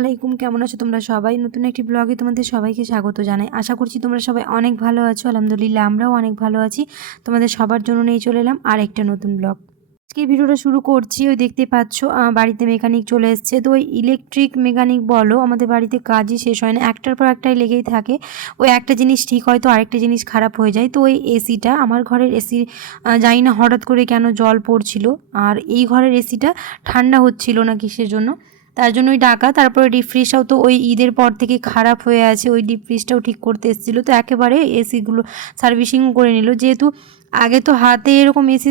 আলাইকুম, কেমন আছো তোমরা সবাই? নতুন একটি ব্লগে তোমাদের সবাইকে স্বাগত জানাই। আশা করছি তোমরা সবাই অনেক ভালো আছো। আলহামদুলিল্লাহ, আমরাও অনেক ভালো আছি। তোমাদের সবার জন্য নিয়ে চলে এলাম আর একটা নতুন ব্লগ আজকে ভিডিওটা শুরু করছি, ওই দেখতে পাচ্ছ বাড়িতে মেকানিক চলে এসছে। তো ওই ইলেকট্রিক মেকানিক বলো, আমাদের বাড়িতে কাজই শেষ হয় না। একটার পর একটাই লেগেই থাকে। ওই একটা জিনিস ঠিক হয়, তো আরেকটা জিনিস খারাপ হয়ে যায়। তো ওই এসিটা আমার ঘরের এসি জানি না হঠাৎ করে কেন জল পড়ছিল। আর এই ঘরের এসিটা ঠান্ডা হচ্ছিল না কিসের জন্য তার জন্যই ডাকা, তারপরে ডিপ ফ্রিজটাও তো ওই ঈদের পর থেকে খারাপ হয়ে আছে, ওই ডিপ ফ্রিজটাও ঠিক করতে এসেছিল। তো একেবারে এসিগুলো সার্ভিসিং করে নিল। যেহেতু আগে তো হাতে এরকম এসি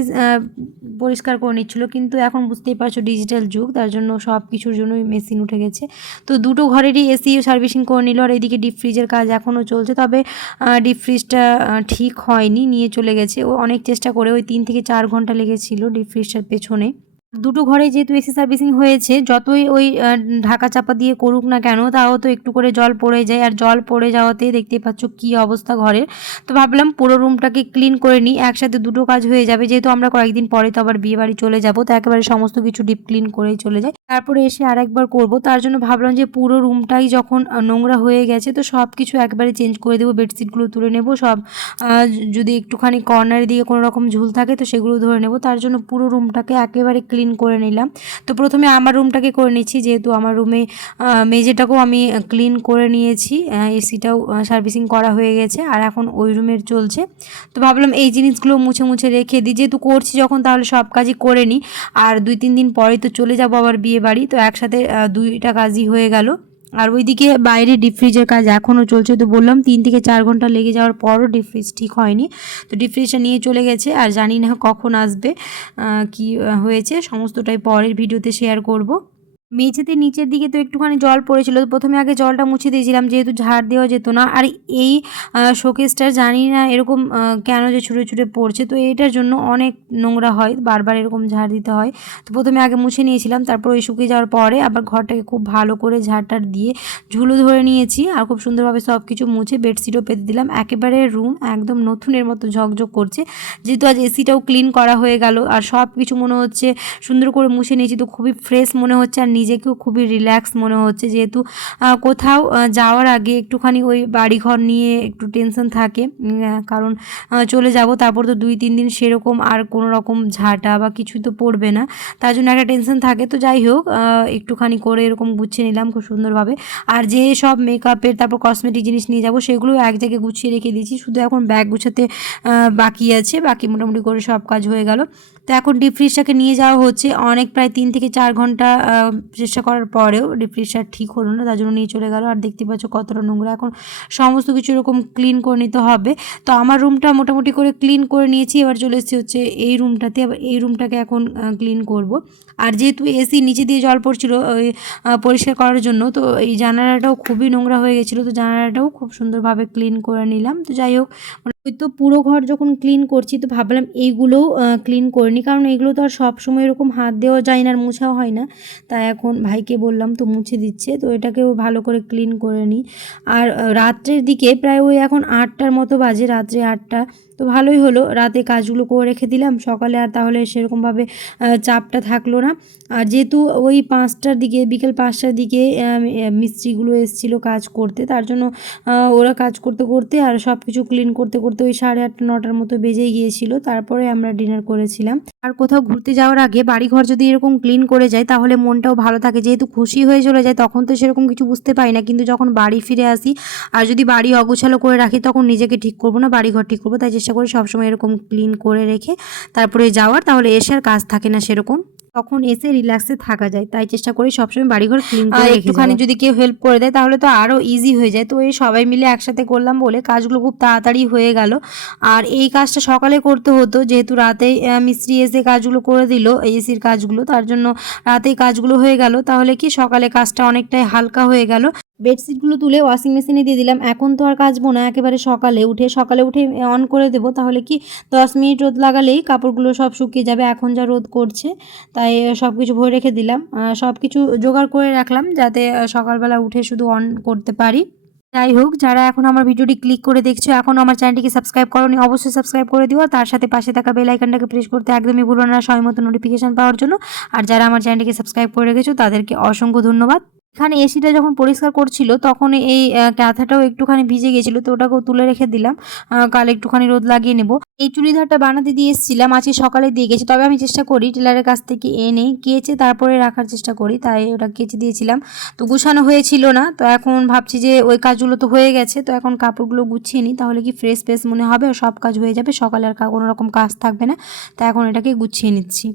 পরিষ্কার করে নিচ্ছিলো, কিন্তু এখন বুঝতেই পারছ ডিজিটাল যুগ, তার জন্য সব কিছুর জন্যই মেশিন উঠে গেছে। তো দুটো ঘরেরই এসি সার্ভিসিং করে নিল, আর এদিকে ডিপ ফ্রিজের কাজ এখনও চলছে। তবে ডিপ ফ্রিজটা ঠিক হয়নি, নিয়ে চলে গেছে। ও অনেক চেষ্টা করে, ওই তিন থেকে চার ঘণ্টা লেগেছিল ডিপ ফ্রিজটার পেছনে। দুটো ঘরে যেহেতু এসি সার্ভিসিং হয়েছে, যতই ওই ঢাকা চাপা দিয়ে করুক না কেন, তাও তো একটু করে জল পড়ে যায়। আর জল পড়ে যাওয়াতে দেখতে পাচ্ছ কি অবস্থা ঘরের। তো ভাবলাম পুরো রুমটাকে ক্লিন করে নিই, একসাথে দুটো কাজ হয়ে যাবে। যেহেতু আমরা কয়েকদিন পরে তো আবার বিয়ে বাড়ি চলে যাব, তো একেবারে সমস্ত কিছু ডিপ ক্লিন করেই চলে যায় তারপরে এসে আরেকবার করব, তার জন্য ভাবলাম যে পুরো রুমটাই যখন নোংরা হয়ে গেছে, তো সব কিছু একবারে চেঞ্জ করে দেবো, বেডশিটগুলো তুলে নেব, সব যদি একটুখানি কর্নার দিয়ে কোনো রকম ঝুল থাকে, তো সেগুলো ধরে নেব। তার জন্য পুরো রুমটাকে একেবারে ক্লিন করে নিলাম। তো প্রথমে আমার রুমটাকে করে নিচ্ছি, যেহেতু আমার রুমে মেঝেটাকেও আমি ক্লিন করে নিয়েছি এসিটাও সার্ভিসিং করা হয়ে গেছে, আর এখন ওই রুমের চলছে। তো ভাবলাম এই জিনিসগুলো মুছে মুছে রেখে দিই, যেহেতু করছি যখন তাহলে সব কাজই করে নিই আর দুই তিন দিন পরেই তো চলে যাব আবার বিয়ে বাড়ি, তো একসাথে দুইটা কাজই হয়ে গেল। আর ওইদিকে বাইরে ডিপ ফ্রিজের কাজ এখনও চলছে, তো বললাম তিন থেকে চার ঘণ্টা লেগে যাওয়ার পরও ডিপ ফ্রিজ ঠিক হয়নি। তো ডিপ ফ্রিজটা নিয়ে চলে গেছে, আর জানি না কখন আসবে কি হয়েছে, সমস্তটাই পরের ভিডিওতে শেয়ার করব। মেঝেতে নিচের দিকে তো একটুখানি জল পড়েছিল। তো প্রথমে আগে জলটা মুছে দিয়েছিলাম, যেহেতু ঝাড় দেওয়া যেত না। আর এই শোকেসটা জানি না এরকম কেন যে ছুটে ছুটে পড়ছে। তো এটার জন্য অনেক নোংরা হয়, বারবার এরকম ঝাড় দিতে হয়। তো প্রথমে আগে মুছে নিয়েছিলাম, তারপর ওই শুকিয়ে যাওয়ার পরে আবার ঘরটাকে খুব ভালো করে ঝাড়টার দিয়ে ঝুলো ধরে নিয়েছি। আর খুব সুন্দরভাবে সব কিছু মুছে বেডশিটও পেতে দিলাম। একেবারে রুম একদম নতুনের মতো ঝকঝক করছে। যেহেতু আজ এসিটাও ক্লিন করা হয়ে গেল, আর সব কিছু মনে হচ্ছে সুন্দর করে মুছে নিয়েছি। তো খুবই ফ্রেশ মনে হচ্ছে, আর নিজেকেও খুবই রিল্যাক্স মনে হচ্ছে। যেহেতু কোথাও যাওয়ার আগে একটুখানি ওই বাড়িঘর নিয়ে একটু টেনশন থাকে। কারণ চলে যাব, তারপর তো দুই, তিন দিন সেরকম আর কোনো রকম ঝাঁটা বা কিছু তো পড়বে না। তার জন্য একটা টেনশন থাকে। তো যাই হোক একটুখানি করে এরকম গুছিয়ে নিলাম খুব সুন্দরভাবে। আর যে সব মেকআপের তারপর কসমেটিক জিনিস নিয়ে যাব, সেগুলো এক জায়গায় গুছিয়ে রেখে দিয়েছি। শুধু এখন ব্যাগ গুছাতে বাকি আছে। বাকি মোটামুটি করে সব কাজ হয়ে গেল। তো এখন ডিপ ফ্রিজটাকে নিয়ে যাওয়া হচ্ছে। অনেক প্রায় তিন থেকে চার ঘণ্টা চেষ্টা করার পরেও ডিপ ফ্রিজটা ঠিক হলো না, তার জন্য নিয়ে চলে গেল। আর দেখতে পাচ্ছ কতটা নোংরা। এখন সমস্ত কিছু এরকম ক্লিন করে নিতে হবে। তো আমার রুমটা মোটামুটি করে ক্লিন করে নিয়েছি। এবার চলে এসেছি হচ্ছে এই রুমটাতে আবার এই রুমটাকে এখন ক্লিন করব। আর যেহেতু এসি নিচে দিয়ে জল পড়ছিল, ওই পরিষ্কার করার জন্য, তো এই জানালাটাও খুবই নোংরা হয়ে গেছিল। তো জানালাটাও খুব সুন্দরভাবে ক্লিন করে নিলাম। তো যাই হোক তো পুরো ঘর যখন ক্লিন করছি, তো ভাবলাম এইগুলোও ক্লিন করে নিই কারণ এগুলো তো আর সবসময় এরকম হাত দেওয়া যায় না আর মোছাও হয় না। তাই এখন ভাইকে বললাম, তো মুছে দিচ্ছে। তো এটাকেও ভালো করে ক্লিন করে নিই আর রাত্রের দিকে প্রায় ওই এখন আটটার মতো বাজে, রাত্রে আটটা। তো ভালোই হলো, রাতে কাজগুলো করে রেখে দিলাম। সকালে আর তাহলে সেরকমভাবে চাপটা থাকল না। আর যেহেতু ওই পাঁচটার দিকে, বিকেল পাঁচটার দিকে মিস্ত্রিগুলো এসেছিল কাজ করতে। তার জন্য ওরা কাজ করতে করতে আর সব কিছু ক্লিন করতে করতে ওই সাড়ে আটটা, নটার মতো বেজেই গিয়েছিল। তারপরে আমরা ডিনার করেছিলাম। আর কোথাও ঘুরতে যাওয়ার আগে বাড়িঘর যদি এরকম ক্লিন করে যায়, তাহলে মনটাও ভালো থাকে। যেহেতু খুশি হয়ে চলে যায়, তখন তো সেরকম কিছু বুঝতে পারি না। কিন্তু যখন বাড়ি ফিরে আসি, আর যদি বাড়ি অগোছালো করে রাখি, তখন নিজেকে ঠিক করব না, বাড়িঘর ঠিক করব। তাই চেষ্টা করি সবসময় এরকম ক্লিন করে রেখে তারপরে যাওয়ার। তাহলে এসে আর কাজ থাকে না সেরকম। তখন এসে রিল্যাক্সে থাকা যায়। তাই চেষ্টা করি সবসময় বাড়িঘর ক্লিন করে একটুখানি যদি কেউ হেল্প করে দেয় তাহলে তো আরও ইজি হয়ে যায়। তো এই সবাই মিলে একসাথে করলাম বলে কাজগুলো খুব তাড়াতাড়ি হয়ে গেল। আর এই কাজটা সকালে করতে হতো যেহেতু রাতে মিস্ত্রি এসে কাজগুলো করে দিল এসির কাজগুলো। তার জন্য রাতে কাজগুলো হয়ে গেল। তাহলে কি সকালে কাজটা অনেকটাই হালকা হয়ে গেল। বেডশিটগুলো তুলে ওয়াশিং মেশিনে দিয়ে দিলাম। এখন তো আর কাচবো না, একেবারে সকালে উঠে সকালে উঠে অন করে দেবো। তাহলে কি দশ মিনিট রোদ লাগালেই কাপড়গুলো সব শুকিয়ে যাবে, এখন যা রোদ করছে, তাই সব কিছু ভরে রেখে দিলাম। সব কিছু জোগাড় করে রাখলাম যাতে সকালবেলা উঠে শুধু অন করতে পারি। যাই হোক, যারা এখন আমার ভিডিওটি ক্লিক করে দেখছ, এখন আমার চ্যানেলটিকে সাবস্ক্রাইব করোনি, অবশ্যই সাবস্ক্রাইব করে দিও। তার সাথে পাশে থাকা বেল আইকনটাকে প্রেস করতে একদমই ভুলো না সময় মতো নোটিফিকেশন পাওয়ার জন্য। আর যারা আমার চ্যানেলটিকে সাবস্ক্রাইব করে রেখেছো, তাদেরকে অসংখ্য ধন্যবাদ। এখানে এসিটা যখন পরিষ্কার করছিল তখন এই আহ, কাঁথাটাও একটুখানি ভিজে গেছিল তো ওটাকেও তুলে রেখে দিলাম। কাল একটুখানি রোদ লাগিয়ে নেব। এই চুড়িদারটা বানাতে দিয়ে এসেছিলাম আজকে সকালে দিয়ে গেছি। তবে আমি চেষ্টা করি টেলারের কাছ থেকে এনে কেচে তারপরে রাখার চেষ্টা করি তাই ওটা কেচে দিয়েছিলাম। তো গুছানো হয়েছিল না তো এখন ভাবছি যে ওই কাজগুলো তো হয়ে গেছে তো এখন কাপড়গুলো গুছিয়ে নিই তাহলে কি ফ্রেশ ফ্রেশ মনে হবে? সব কাজ হয়ে যাবে সকালে আর কোনো রকম কাজ থাকবে না। তাই এখন এটাকে গুছিয়ে নিচ্ছি।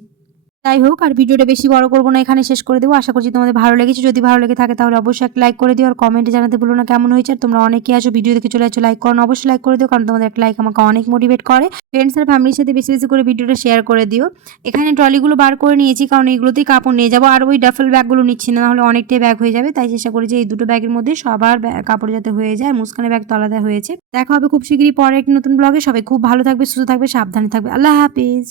যাই হোক, আর ভিডিওটা বেশি বড় করব না, এখানে শেষ করে দেবো। আশা করছি তোমাদের ভালো লেগেছে। যদি ভালো লেগে থাকে তাহলে অবশ্যই একটা লাইক করে দিও, আর কমেন্টে জানাতে বলো না কেমন হয়েছে। আর তোমরা অনেকে আছো ভিডিও দেখে চলে আসছো লাইক করো অবশ্যই লাইক করে দিও, কারণ তোমাদের একটা লাইক আমাকে অনেক মোটিভেট করে। ফ্রেন্ডস আর ফ্যামিলির সাথে বেশি বেশি করে ভিডিওটা শেয়ার করে দিও। এখানে ট্রলিগুলো বার করে নিয়েছি, কারণ এগুলোতেই কাপড় নিয়ে যাব, আর ওই ডাফেল ব্যাগগুলো নিচ্ছি না, নাহলে অনেকটাই ব্যাগ হয়ে যাবে। তাই চেষ্টা করি যে এই দুটো ব্যাগের মধ্যে সবার কাপড় যাতে হয়ে যায়, আর মুস্কানের ব্যাগ তো আলাদা হয়েছে। দেখা হবে খুব শীঘ্রই পরে একটি নতুন ব্লগে সবাই খুব ভালো থাকবে, সুস্থ থাকবে, সাবধানে থাকবে। আল্লাহ হাফিজ।